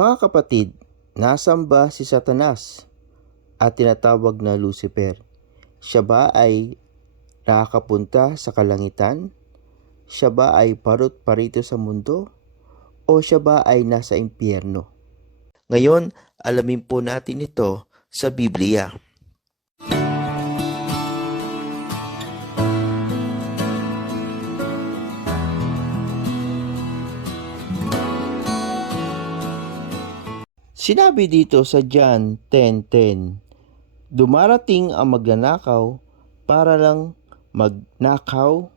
Mga kapatid, nasamba si Satanas at tinatawag na Lucifer. Siya ba ay nakakapunta sa kalangitan? Siya ba ay parot parito sa mundo? O siya ba ay nasa impyerno? Ngayon, alamin po natin ito sa Biblia. Sinabi dito sa John 10.10, Dumarating ang magnanakaw para lang magnakaw,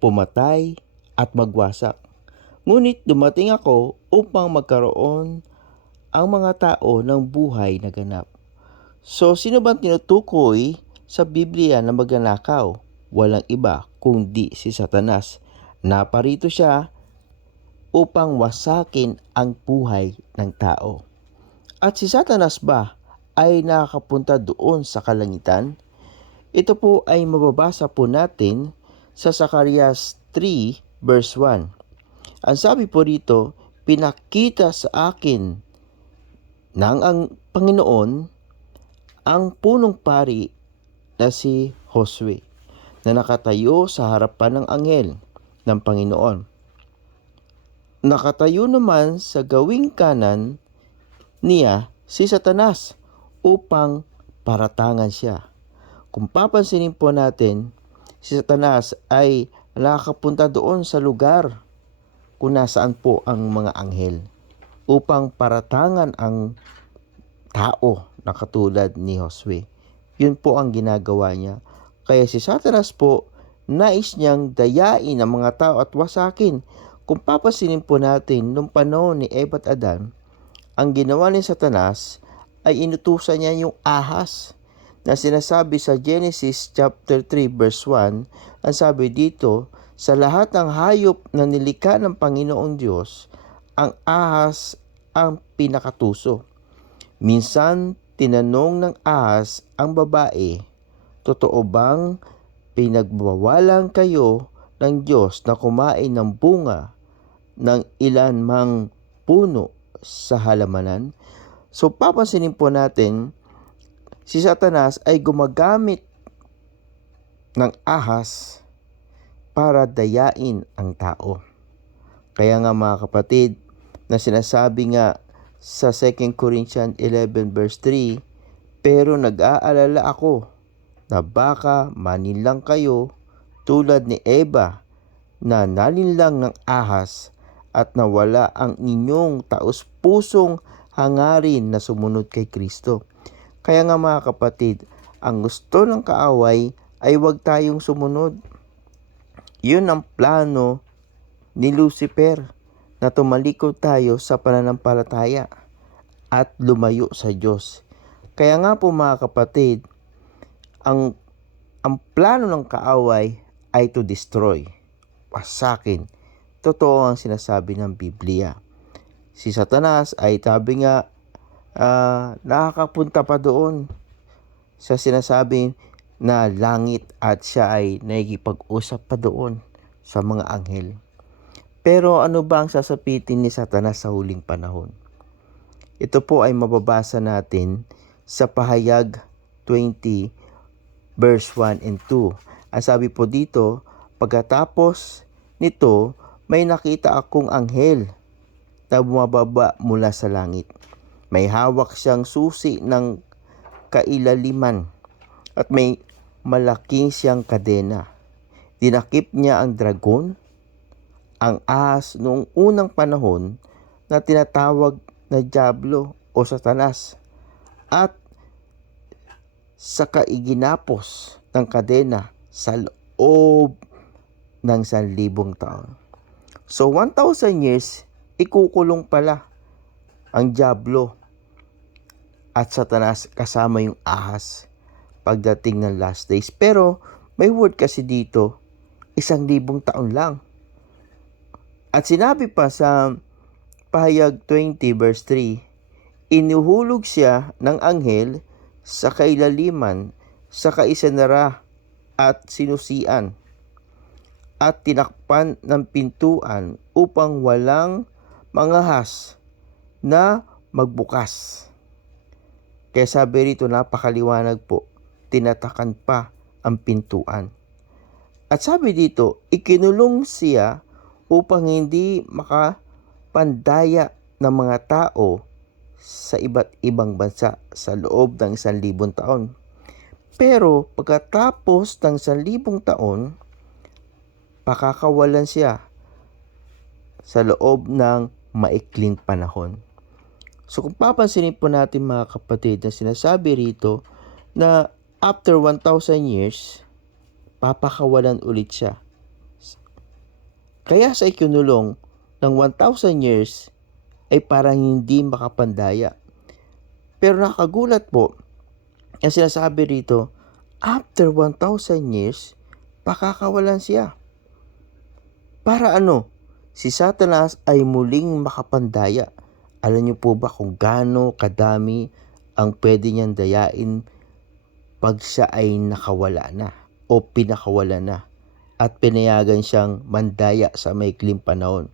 pumatay, at magwasak. Ngunit dumating ako upang magkaroon ang mga tao ng buhay na ganap. So, sino bang tinutukoy sa Biblia na magnanakaw? Walang iba kundi si Satanas. Naparito siya upang wasakin ang buhay ng tao. At si Satanas ba ay nakakapunta doon sa kalangitan? Ito po ay mababasa po natin sa Zacarias 3 verse 1. Ang sabi po rito, pinakita sa akin ng ang Panginoon ang punong pari na si Josue na nakatayo sa harapan ng anghel ng Panginoon. Nakatayo naman sa gawing kanan niya si Satanas upang paratangan siya. Kung papansinin po natin, si Satanas ay nakakapunta doon sa lugar kung nasaan po ang mga anghel upang paratangan ang tao na katulad ni Josue. Yun po ang ginagawa niya. Kaya si Satanas po, nais niyang dayain ang mga tao at wasakin. Kung papasinin po natin, nung panahon ni Eva at Adan, ang ginawa ni Satanas ay inutusan niya yung ahas na sinasabi sa Genesis chapter 3 verse 1, ang sabi dito, sa lahat ng hayop na nilikha ng Panginoong Diyos, ang ahas ang pinakatuso. Minsan, tinanong ng ahas ang babae, Totoo bang pinagbawalan kayo ng Diyos na kumain ng bunga ng ilan mang puno sa halamanan? So, papansinin po natin, si Satanas ay gumagamit ng ahas para dayain ang tao. Kaya nga mga kapatid, na sinasabi nga sa 2 Corinthians 11 verse 3, Pero nag-aalala ako na baka manilang kayo tulad ni Eva na nalinlang ng ahas at nawala ang inyong taus-pusong hangarin na sumunod kay Kristo. Kaya nga mga kapatid, ang gusto ng kaaway ay huwag tayong sumunod. Yun ang plano ni Lucifer na tumalikod tayo sa pananampalataya at lumayo sa Diyos. Kaya nga po mga kapatid, ang ang plano ng kaaway ay to destroy. Pasakin. Totoo ang sinasabi ng Biblia. Si Satanas ay tabi nga uh, nakakapunta pa doon sa sinasabi na langit at siya ay nakikipag-usap pa doon sa mga anghel. Pero ano ba ang sasapitin ni Satanas sa huling panahon? Ito po ay mababasa natin sa pahayag 20 verse 1 and 2. Ang sabi po dito, pagkatapos nito, may nakita akong anghel na bumababa mula sa langit. May hawak siyang susi ng kailaliman at may malaking siyang kadena. Dinakip niya ang dragon, ang ahas noong unang panahon na tinatawag na Diablo o Satanas at sa kaiginapos ng kadena sa loob ng sanlibong taon. So 1,000 years, ikukulong pala ang Diablo at Satanas kasama yung ahas pagdating ng last days. Pero may word kasi dito, isang libong taon lang. At sinabi pa sa pahayag 20 verse 3, inuhulog siya ng anghel sa kailaliman sa kaisanara at sinusian at tinakpan ng pintuan upang walang mangahas na magbukas. Kaya sabi rito, napakaliwanag po, tinatakan pa ang pintuan. At sabi dito, ikinulong siya upang hindi makapandaya ng mga tao sa iba't ibang bansa sa loob ng isang libong taon. Pero pagkatapos ng isang libong taon, pakakawalan siya sa loob ng maikling panahon. So kung papansinin po natin mga kapatid na sinasabi rito na after 1,000 years, papakawalan ulit siya. Kaya sa ikinulong ng 1,000 years ay parang hindi makapandaya. Pero nakagulat po, ang sinasabi rito, after 1,000 years, pakakawalan siya. Para ano? Si Satanas ay muling makapandaya. Alam niyo po ba kung gaano kadami ang pwede niyang dayain pag siya ay nakawala na o pinakawala na at pinayagan siyang mandaya sa maikling panahon.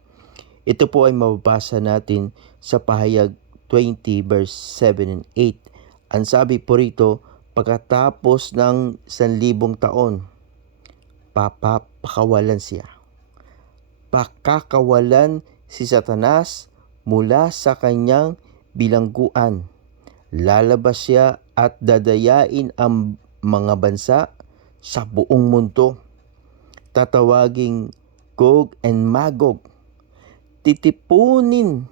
Ito po ay mababasa natin sa pahayag 20 verse 7 and 8. Ang sabi po rito, pagkatapos ng sanlibong taon, papapakawalan siya. Pakakawalan si Satanas mula sa kanyang bilangguan. Lalabas siya at dadayain ang mga bansa sa buong mundo. Tatawaging Gog and Magog. Titipunin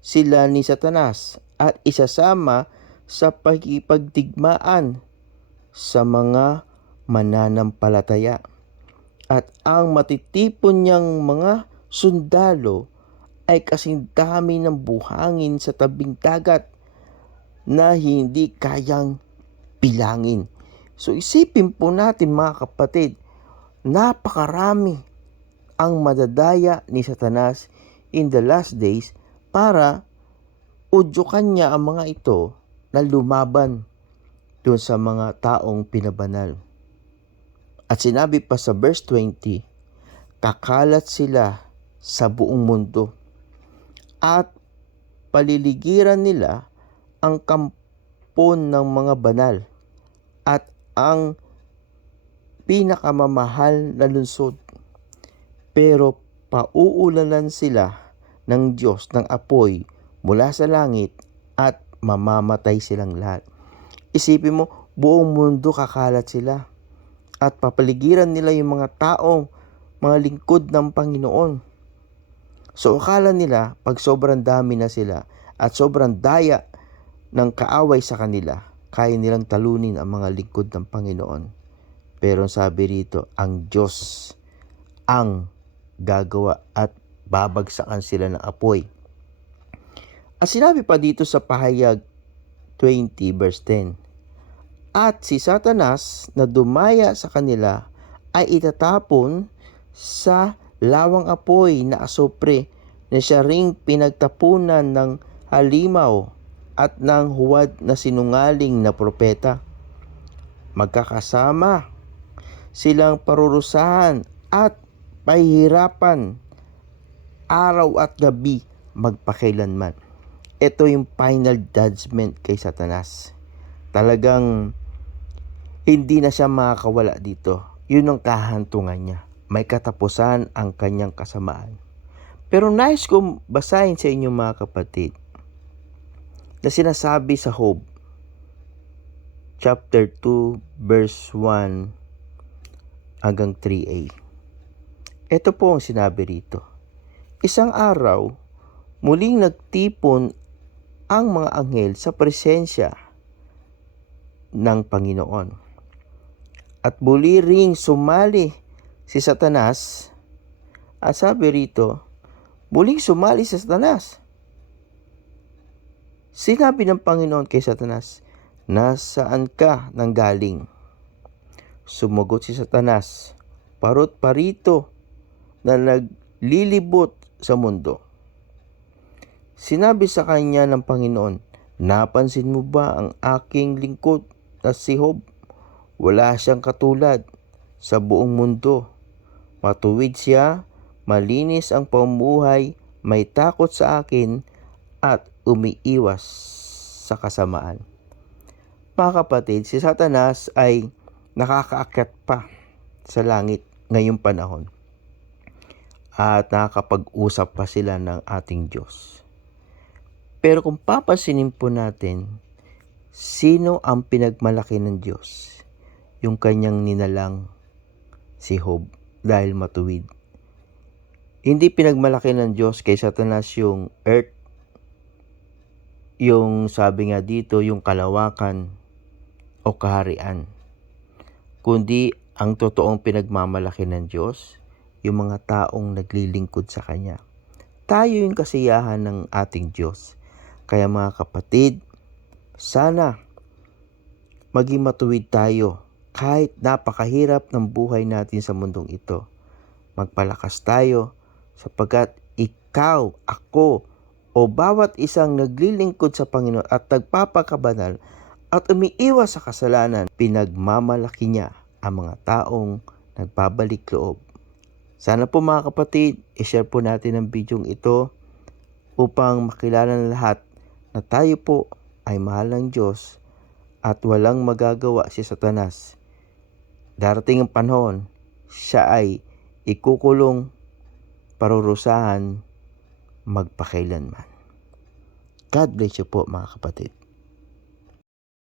sila ni Satanas at isasama sa pagkipagdigmaan sa mga mananampalataya. At ang matitipon niyang mga sundalo ay kasing dami ng buhangin sa tabing dagat na hindi kayang bilangin. So isipin po natin mga kapatid, napakarami ang madadaya ni Satanas in the last days para udyukan niya ang mga ito na lumaban doon sa mga taong pinabanal. At sinabi pa sa verse 20, kakalat sila sa buong mundo at paliligiran nila ang kampon ng mga banal at ang pinakamamahal na lungsod. Pero pauulanan sila ng Diyos ng apoy mula sa langit at mamamatay silang lahat. Isipin mo, buong mundo kakalat sila at papaligiran nila yung mga taong mga lingkod ng Panginoon. So akala nila pag sobrang dami na sila at sobrang daya ng kaaway sa kanila, kaya nilang talunin ang mga lingkod ng Panginoon. Pero sabi rito, ang Diyos ang gagawa at babagsakan sila ng apoy. At sinabi pa dito sa pahayag 20 verse 10, At si Satanas na dumaya sa kanila ay itatapon sa lawang apoy na asopre na siya ring pinagtapunan ng halimaw at ng huwad na sinungaling na propeta. Magkakasama silang parurusahan at pahihirapan araw at gabi magpakailanman. Ito yung final judgment kay Satanas. Talagang hindi na siya makakawala dito. Yun ang kahantungan niya. May katapusan ang kanyang kasamaan. Pero nice kong basahin sa inyo mga kapatid na sinasabi sa Job chapter 2 verse 1 hanggang 3a. Ito po ang sinabi rito. Isang araw, muling nagtipon ang mga anghel sa presensya ng Panginoon. At muli ring sumali si Satanas. At sabi rito, muling sumali si Satanas. Sinabi ng Panginoon kay Satanas, Nasaan ka nang galing? Sumagot si Satanas, Parot parito na naglilibot sa mundo. Sinabi sa kanya ng Panginoon, Napansin mo ba ang aking lingkod na si Job? Wala siyang katulad sa buong mundo. Matuwid siya, malinis ang pamumuhay, may takot sa akin, at umiiwas sa kasamaan. Mga kapatid, si Satanas ay nakakaakyat pa sa langit ngayong panahon. At nakakapag-usap pa sila ng ating Diyos. Pero kung papansinin po natin, sino ang pinagmalaki ng Diyos? Yung kanyang ninalang si Job dahil matuwid. Hindi pinagmalaki ng Diyos kay Satanas yung earth, yung sabi nga dito, yung kalawakan o kaharian. Kundi ang totoong pinagmamalaki ng Diyos, yung mga taong naglilingkod sa Kanya. Tayo yung kasiyahan ng ating Diyos. Kaya mga kapatid, sana maging matuwid tayo kahit napakahirap ng buhay natin sa mundong ito. Magpalakas tayo sapagkat ikaw, ako, o bawat isang naglilingkod sa Panginoon at nagpapakabanal at umiiwas sa kasalanan, pinagmamalaki niya ang mga taong nagbabalik loob. Sana po mga kapatid, ishare po natin ang bidyong ito upang makilala ng lahat na tayo po ay mahal ng Diyos at walang magagawa si Satanas. Darating ang panahon, siya ay ikukulong parurusahan magpakailanman. God bless you po mga kapatid.